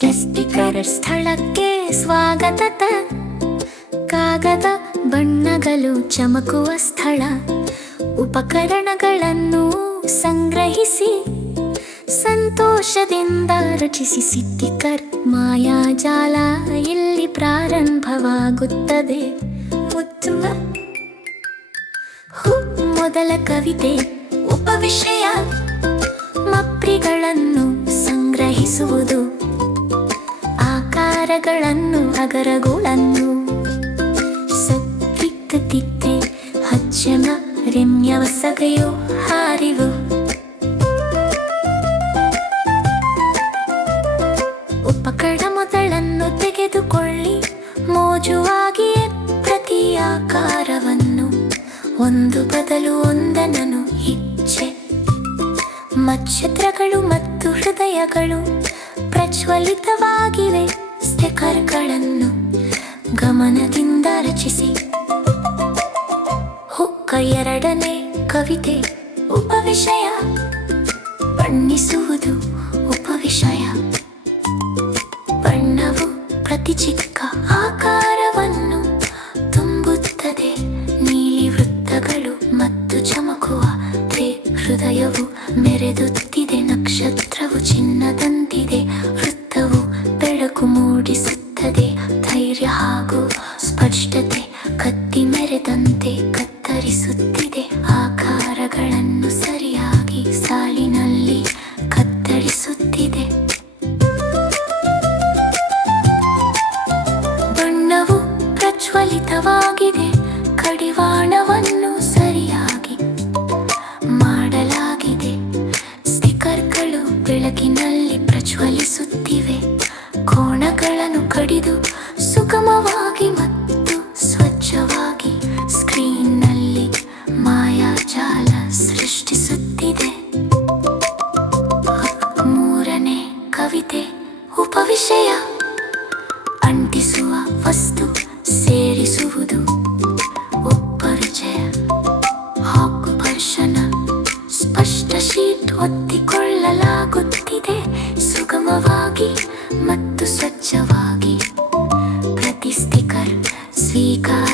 Sticker ಸ್ಥಳಕ್ಕೆ ಸ್ವಾಗತ. ಕಾಗದ ಬಣ್ಣಗಳು ಚಮಕುವ ಸ್ಥಳ. ಉಪಕರಣಗಳನ್ನು ಸಂಗ್ರಹಿಸಿ ಸಂತೋಷದಿಂದ ರಚಿಸಿ ಸ್ಟಿಕರ್ ಮಾಯಾಜಾಲ ಇಲ್ಲಿ ಪ್ರಾರಂಭವಾಗುತ್ತದೆ. ಮೊದಲ ಕವಿತೆ ಉಪವಿಷಯ. ಮಪ್ರಿಗಳನ್ನು ಸಂಗ್ರಹಿಸುವುದು. ಆಕಾರಗಳನ್ನು ಅಗರಗಳನ್ನು ಸತ್ತಿತ್ತೆ ಹಚ್ಚನ ರೆಮ್ಯವಸಗೆಯು ಹಾರಿವು. ಉಪಕರಣಗಳನ್ನು ತೆಗೆದುಕೊಳ್ಳಿ ಮೋಜುವಾಗಿಯೇ ಪ್ರತಿ ಆಕಾರವನ್ನು ಒಂದು ಬದಲು ಒಂದನ್ನು ಇಚ್ಛೆ. ನಕ್ಷತ್ರಗಳು ಮತ್ತು ಹೃದಯಗಳು ಪ್ರಜ್ವಲಿತವಾಗಿವೆ. ಸ್ಟಿಕರ್ಗಳನ್ನು ಗಮನದಿಂದ ರಚಿಸಿ. ಎರಡನೇ ಕವಿತೆ ಉಪವಿಷಯ. ಬಣ್ಣಿಸುವುದು ಉಪವಿಷಯ. ಬಣ್ಣವು ಪ್ರತಿ ಚಿಕ್ಕ ಆಕಾರವನ್ನು ತುಂಬುತ್ತದೆ. ನೀಲಿ ವೃತ್ತಗಳು ಮತ್ತು ಚಮಕುವ ಹೃದಯವು ಮೆರೆದುತ್ತಿದೆ. ನಕ್ಷತ್ರವು ಚಿನ್ನದಂತಿದೆ. ವೃತ್ತವು ಬೆಳಕು ಮೂಡಿಸುತ್ತದೆ. ಧೈರ್ಯ ಹಾಗೂ ಸ್ಪಷ್ಟತೆ ಕತ್ತಿ ಮೆರೆದಂತೆ ಕತ್ತರಿಸುತ್ತಿದೆ. ಆಕಾರಗಳನ್ನು ಸರಿಯಾಗಿ ಸಾಲಿನಲ್ಲಿ ಕತ್ತರಿಸುತ್ತಿದೆ. ಬಣ್ಣವು ಪ್ರಜ್ವಲಿತವಾಗಿದೆ. ಕಡಿವಾಣವನ್ನು ಸರಿಯಾಗಿ ಮಾಡಲಾಗಿದೆ. ಸ್ಟಿಕರ್ಗಳು ಬೆಳಕಿನಲ್ಲಿ ಪ್ರಜ್ವಲಿಸುತ್ತಿವೆ. ಕೋಣಗಳನ್ನು ಕಡಿದು ಸುಗಮವಾಗಿ ಮತ್ತು ಸ್ವಚ್ಛವಾಗಿ ಸ್ಕ್ರೀನ್ನಲ್ಲಿ ಮಾಯಾಜಾಲ ಸೃಷ್ಟಿಸುತ್ತಿದೆ. ಮೂರನೇ ಕವಿತೆ ಉಪವಿಷಯ. ಅಂಟಿಸುವ ವಸ್ತು ಸೇರಿಸುವುದು. ಉಪವಿಷಯ ಹಾಗೂ ಸ್ಪರ್ಶನ. ಸ್ಪಷ್ಟ ಶೀಟ್ ಒತ್ತಿಕೊಳ್ಳಲಾಗುತ್ತಿದೆ. ಸುಗಮವಾಗಿ ಮತ್ತು ಸ್ವಚ್ಛವಾಗಿ ಪ್ರತಿ ಸ್ಟಿಕರ್ ಸ್ವೀಕಾರ